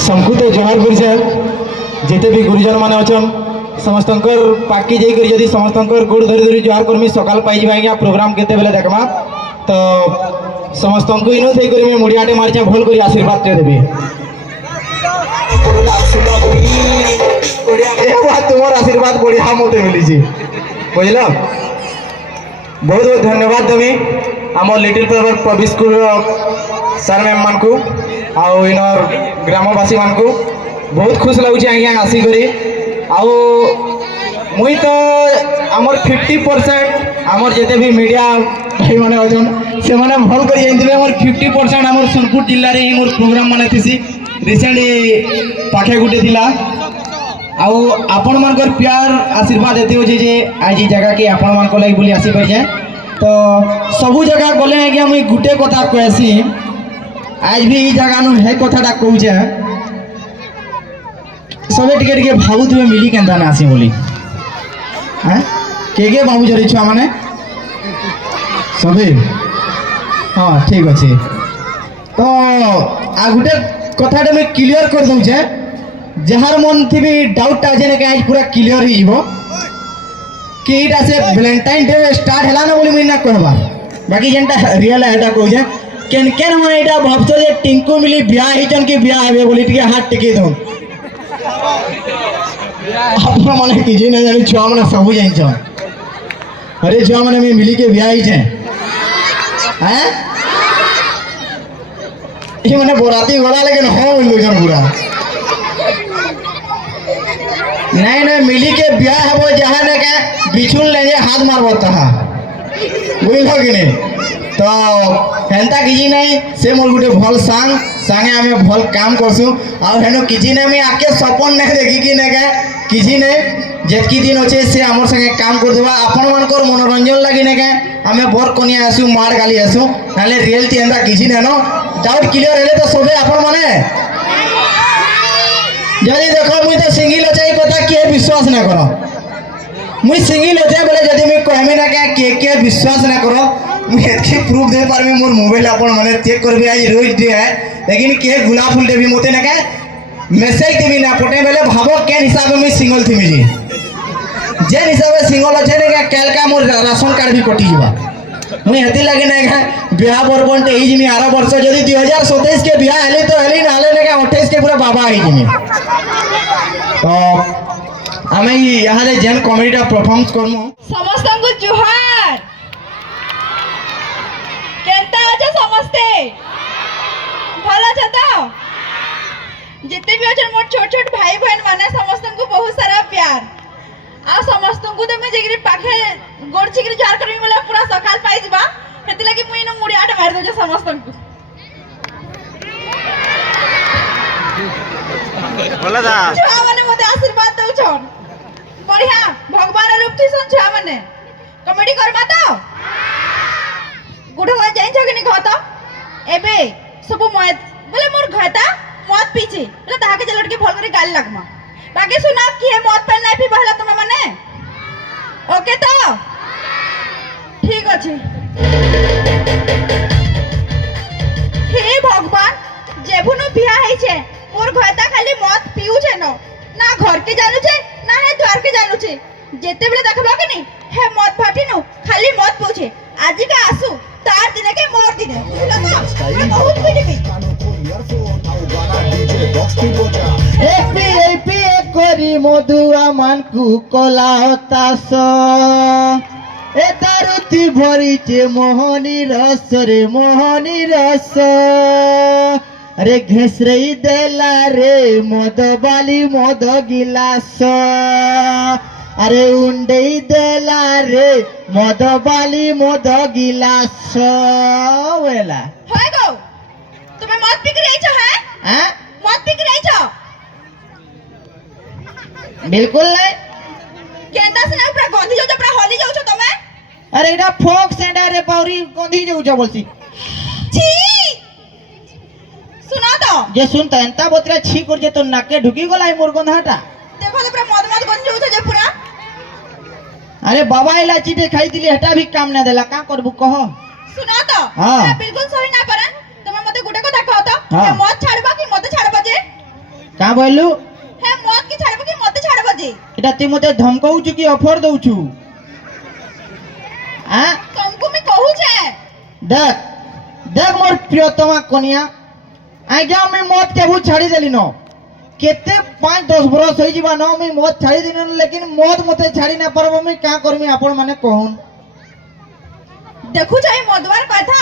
सबको तो जोहार गुरुजे जिते भी गुरुजन मान अच्छन समस्त पाकि जाकर जदि समस्त गोड़ धरी धरी जोहार करमी सकाल पाई आज्ञा प्रोग्राम केते बेले देखमा तो समस्त को इनो थई करी मैं मुड़ियाटे मारचे भल करी आशीर्वाद दे देबी तुम आशीर्वाद बढ़िया मत मिली बुझल बहुत बहुत धन्यवाद देवी आम little flower public school sir ma'am मान को आउ इनर ग्रामवासी मान को बहुत खुश लगुच आज्ञा आसिक मुई तो आमर 50% आमर जिते भी मीडिया भाई मैंने अच्छन से मैंने भल कर जानते 50% आमर सोनपुर जिले में मोर प्रोग्राम माने थी रिसेंट पाखे गुटे थिला आउ आपण मानकर प्यार आशीर्वाद देते हो जे आज जगह के आपण मान लगी बोली आसी पारे तो सबू जगह गले आज्ञा मुई गुटे कथा कहसी आज भी ये जगह नु है कथाटा कहूचे सबे टिके टिके भावुवे मिली केन्ता ना आसी बोली हाँ के भावुच रे छुआ माने सबे हाँ ठीक अच्छे तो आ गुटे कथाटा मैं क्लियर कर दूचे जार मन थी भी डाउट आज आज पूरा क्लियर हो कि इटा से वैलेंटाइन डे स्टार्ट हैला ना बोली मुई ना कहबार बाकी जेनटा रियल है एटा कहूचे केन केन माने एटा भाबतो जे टिंकू मिली ब्याह हिचन के ब्याह हेबे बोली टिके हाथ टिके दो अपन माने किजे न जानी छुआ माने सब जान अरे छुआ माने मिली के ब्याह हिचे हैं ये माने बोराती गला लेकिन हो बोल जन पूरा नहीं नहीं मिली के ब्याह हबो जहाँ ने के बिछुल ले हाथ मारबो तहा बुझलो कि नहीं तो हेंता किजी नहीं से मोर गुटे भल सांगे आमे भल काम करसु आ हेनो किजी ने मी आके सपन नहीं देखी कि ने के किजी ने जेतकी दिन अच्छे से आमर संगे काम कर देबा आपण मानकर मनोरंजन लगी ने के आमे बर कोनिया आसु मार गाली आसु नाले रियलिटी हेंता किजी ने नो डाउट क्लियर हेले तो सबे आपण माने जदि देखो मुई तो सिंगल अच्छे कथा किए विश्वास ना करो मुई सिंगल अच्छे बोले जदि मुई कहमी ना के विश्वास ना करो मुई एतकी प्रूफ दे पारमी मोर मोबाइल आपण माने चेक करबे आज रोज डे है लेकिन के गुलाब फूल देबी मते ना के मेसेज देबी ना पटे बेले भाबो केन हिसाब में मुई सिंगल थीमी जी जे हिसाब से सिंगल अच्छे ने के केल का मोर राशन कार्ड भी कटि जबा मुई हेती लगे ना के ब्याह बरबन ते ही जिमी 12 वर्ष जदि 2027 के ब्याह हेली तो हेली नाले ने के 28 के पूरा बाबा ही जिमी तो आमे यहाँ ले जेन कॉमेडीटा परफॉर्म करमु समस्त को जुहार केनता अच्छा समस्ते भला छता जितने भी अच्छा मोर छोट छोट भाई बहन माने समस्त को बहुत सारा प्यार आ समस्त को तो मैं जेगरी पाखे गोड़ छिकरी जार करमी बोला पूरा सकाल पाई जबा हेति लागि मुई न मुड़ी आट मार दो समस्त को बोला दा छुआ माने मते आशीर्वाद दउ छन बढ़िया भगवान रूप थी सन छुआ माने कॉमेडी करबा तो गुडवा जाई छ कि नि घत एबे सब मत बोले मोर घता मत पीछे बोले ताहा के लड़के भल करे गाल लगमा बाकी सुना कि है मत पे नहीं पी बहला तुम माने ओके तो ठीक अछि हे भगवान जेबुनु बिया है छे मोर घता खाली मत पीउ छे ना घर के जानू छे ना है द्वार के जानू छे जेते बेले देखबा के नहीं हे मत फाटी नो खाली मत पूछे आज का आसु तार दिने के मोर दिने बहुत पीटी एपी एपी करी मधुआ मानकु कला हताश ए दारुती भरीचे मोहनी रस रे मोहनी रस अरे घेसरई देला रे मद बाली मद गिलास अरे उंडई देला रे मद बाली मद गिलास वेला होय गो तुम्हें मत पी के रही छ है हां मत पी के रही छ बिल्कुल नहीं केंदा से ना पूरा गंधी जाउ पूरा होली जाउ छ तमे अरे एटा फोक सेंडा रे पौरी गंधी जाउ छ बोलसी छी सुना तो जे सुनता एंता बोतरा छी कर जे तो नाके ढुकी गला मोर गंधाटा देखो तो पूरा मद मद गंधी जाउ छ जे पूरा अरे बाबा इलाची दे खाई दिली हटा भी काम ना देला का करबू कह सुना तो हाँ। बिल्कुल सही ना परन तुम मते गुटे को देखो तो हाँ। मत छाड़बा कि मते छाड़बा जे का बोलू हे मद की छाड़बो कि मते छाड़बो जे এটা তুই মতে ধমকাউছু কি অফর দউছু হ্যাঁ तुमको मैं कहू छे দেখ দেখ মোর প্রিয়তমা কনিয়া আজ্ঞা আমি মদ কেবু ছাড়ি দেলি ন কেতে 5-10 বরস হই ଯିବା ন আমি মদ ছাড়ি দিন লেকিন মদ মতে ছাড়ি না পারবো আমি কা করমি আপন মানে কহুন देखू छे मदवार कथा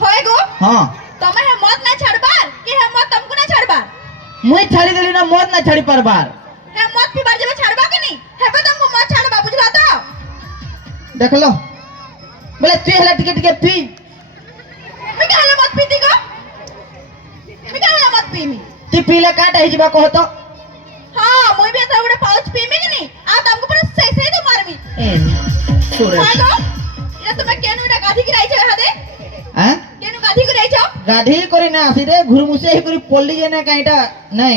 होय गो हां तमे हे मद ना छाड़बार कि हे मद तुमको ना छाड़बार মুই ছাড়ি দেলি না মদ না ছাড়ি পারবার हे मद पीबार जेबे छाड़बा कि नहीं हेबे तुमको मद छाड़बा बुझला तो দেখলো বলে তুই হেলা টিকে টিকে পি मैं कहले मद पीती गो मैं कहले मद पीमी তুই পিলে কাটা হই ଯିବା কহ তো हां मुई भी तो बड़े पाउच पीमी कि नहीं आ तुमको पर सही सही तो मारमी এ তোরে होय गो ये तुम्हें केनु इटा गाधी गिराई छे हादे হ্যাঁ केनु गाधी गिराई छो গাধি করি না আসি রে ঘুরমুসে হি করি পল্লি যে না কাইটা নাই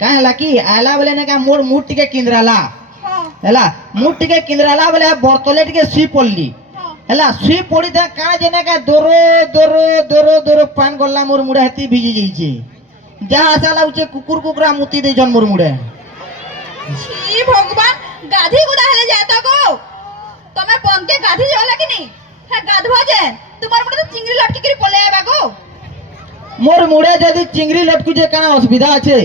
কাহে লাকি আলা বলে না কা মোর মুড টিকে কিন্দ্রালা हां হেলা মুড টিকে কিন্দ্রালা বলে বর্তলে টিকে সুই পড়লি हां হেলা সুই পড়ি দে কাঁ যে না কা দরো দরো দরো দরো পান গল্লা মোর মুড়ে হাতি ভিজি যাইছে যা আশা লাগুছে কুকুর কুকুরা মুতি দেই জন মোর মুড়ে छी भगवान गाधी गुदा हेले जाता गो तमे पंके गाधी जाला कि नहीं हे गाधवा जे तुम्हार मने तो चिंगरी लटकी करी पले आबा गो मोर मुड़े यदि चिंगरी लटकू जे काना असुविधा আছে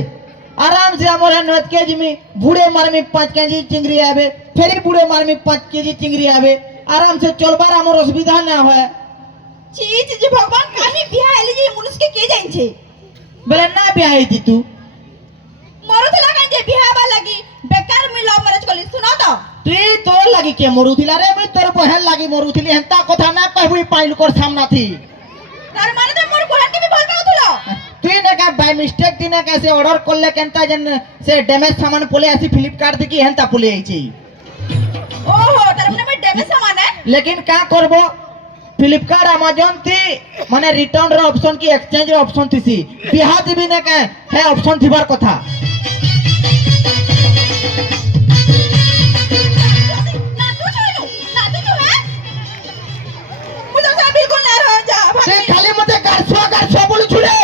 आराम से हमर नत के जिमी बूढ़े मारमी 5 केजी चिंगरी आवे फेरी बूढ़े मारमी 5 केजी चिंगरी आवे आराम से चलबार हमर असुविधा ना होय छी छी भगवान काहे बिहा हेले जे मनुष्य के जाइन छे बेले ना बियाही दी तू मरो थला काहे जे बिहा बा लगी बेकार मी लव मैरिज कली सुनो तो তুই তোর লাগি কে মরুথিলা রে মুই তোর বহেন লাগি মরুথিলি হেন্তা কথা না কইবি পাইল কর সামনা থি तार माने तो मोर बहन के भी भल पाउथलो তুই না কা বাই মিস্টেক দিনা কাছে অর্ডার করলে কেনতা যেন সে ড্যামেজ সামান পলে আসি ফ্লিপকার্ট থেকে হেন্তা পলে আইছি ओहो तार माने मैं डैमेज सामान है लेकिन का करब फ्लिपकार्ट अमेजन थी माने रिटर्न रो ऑप्शन की एक्सचेंज रो ऑप्शन थी बिहा दिबी ना का है ऑप्शन थिबार कथा ना तू छो है मुझे सा बिल्कुल ना रह जा से खाली मते गारसुआ बोलू छुड़े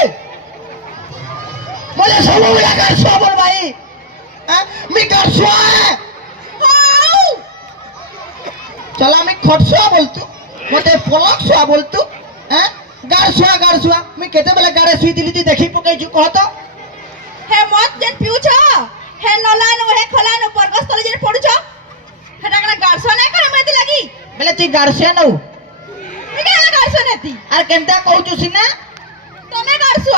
मुझे सब बोला गारसुआ बोल भाई मी गारसुआ है हाउ चला मी खटसुआ बोलतू मते पलकसुआ बोलतू हैं गारसुआ मी केते बेले गाड़े सुई दिली ती देखी पकई छु कह तो हे मत जे पिउ छ हे नलान हे खलान परगस तले जे पडु छ हेटा कना गारसो नै करे मते लागी बेले ती गारसुआ नउ मी केला गारसो नेती आर केनता कहू छु सिना तमे गारसो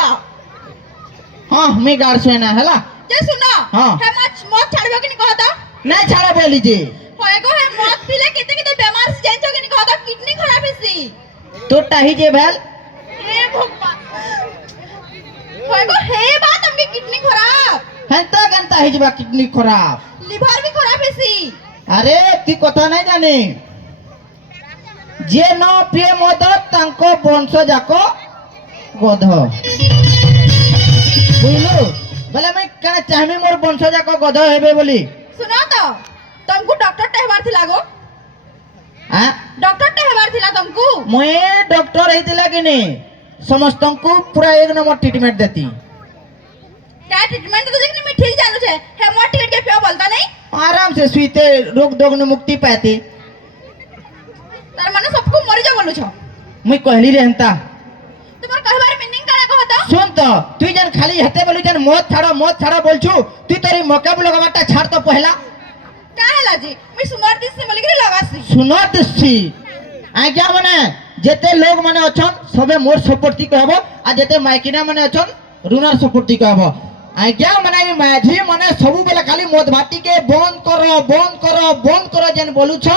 हां मी गारसुआ ना हला जे सुनो हाँ। हे मत छाड़बो कि नहीं कहता ना छाड़ा बोली जी होय गो हे मत पीले केते केते बीमार से जाइन छ कि नहीं कहता किडनी खराब हेसी तो टाही जे भेल हे भगवान होय गो हे बात हमके किडनी खराब हेंता गंता हिजबा किडनी खराब लिवर भी खराब हेसी अरे ती कथा नहीं जानी जे न पिए मद तांको वंश जाको गध बुझलु बोले मैं कने चाहमी मोर वंश जाको गध हेबे बोली सुनो तो तुमको डॉक्टर टेहबार थिला गो हां डॉक्टर टेहबार थिला तुमको मुए डॉक्टर हेतिला कि नहीं समस्त को पूरा एक नंबर ट्रीटमेंट देती क्या ट्रीटमेंट तो देखने में ठीक जानू छे हे मोर टिकट के पियो बोलता नहीं आराम से सुईते रोग दोग न मुक्ति पाती तार माने सबको मरि जा बोलू छो मुई कहली रे हेंता तुम्हार कहबार मीनिंग काना कहता सुन तो तुई जन खाली हेते बोलू जन मौत छाड़ो बोलछु तू तोरी मुकाबला लगाटा छाड़ तो पहला का हैला जी मैं सुमार दिस से मलिक लगासी सुनो दिसी आज्ञा माने जेते लोग माने अछन सबे मोर सपोर्टी कहबो आ जेते माइकिना माने अछन रुनार सपोर्टी कहबो आज्ञा माने ई माझी माने सबु बेला खाली मद भाटी के बंद करो जेन बोलू छ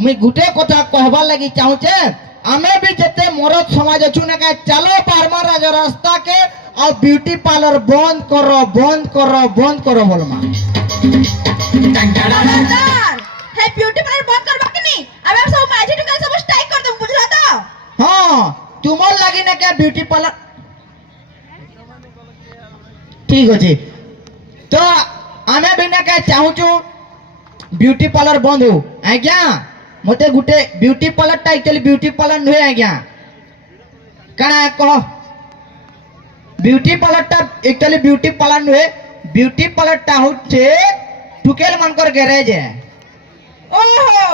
मुई गुटे कथा कहबा लागि चाहू छे आमे भी जेते मरद समाज अछु ना का चलो पारमा राज रास्ता के और ब्यूटी पार्लर बंद करो बोलमा खबरदार है ब्यूटी पार्लर बंद करबा कि नहीं अब हम सब माझी टुकल सब स्ट्राइक कर दूं बुझला तो हाँ तुमर लगी ना क्या ब्यूटी पार्लर ठीक अच्छे तो आमे भी ना क्या चाहू छु ब्यूटी पार्लर बंद हो आज्ञा मते गुटे ब्यूटी पार्लर टा एक्चुअली ब्यूटी पार्लर नुहे आज्ञा कणा कह বিউটি পার্লারটা একচুয়ালি বিউটি পার্লার নুহে, বিউটি পার্লারটা হচ্ছে টুকেল মানকর গ্যারেজ। ওহো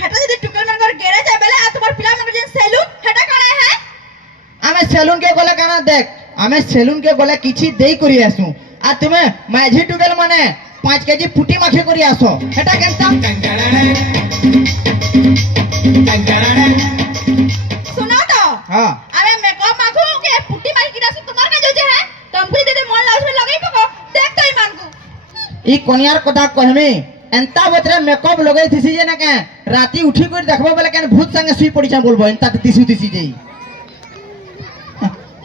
হেটা যদি টুকেল মানকর গ্যারেজ বেলে আর তোমার পিলা মানকর যে সেলুন হেটা কাড়া হে? আমি সেলুন কে গলে কানা দেখ, আমি সেলুন কে গলে কিছু দেই করি আসু, আর তুমি মাঝি টুকেল মানে 5 কেজি ফুটি মাখে করি আসো, এটা কেনতা? শুনো তো হ্যাঁ আমি মেকআপ মাখু কে পুটি মারি কিনা তোমার কাছে যে হ্যাঁ তুমি যদি মন লাউছ লগাই পকো দেখ তো ইমানকু ই কনিয়ার কথা কহমি, এন্তা বতরে মেকআপ লগাই দিছি যে না কে রাতি উঠি করে দেখবো বলে কেন ভূত সঙ্গে শুই পড়িছা বলবো, এন্তা দিছি দিছি যেই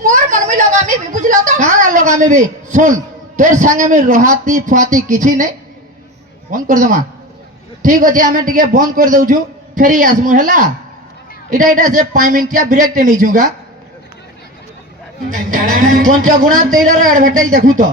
মোর মন মই লগামি বুঝলো তো? কানা লোক আমি বি শুন, তোর সঙ্গে আমি রহাতি ফাতি কিছু নেই, বন্ধ করে দেমা। ঠিক আছে আমি টিকে বন্ধ করে দউছু, ফেরি আসমু হেলা। এটা এটা যে 5 মিনিটিয়া ব্রেকটে নেইছু গা, পঞ্চগুণা তৈলর অ্যাডভার্টাইজ দেখু তো।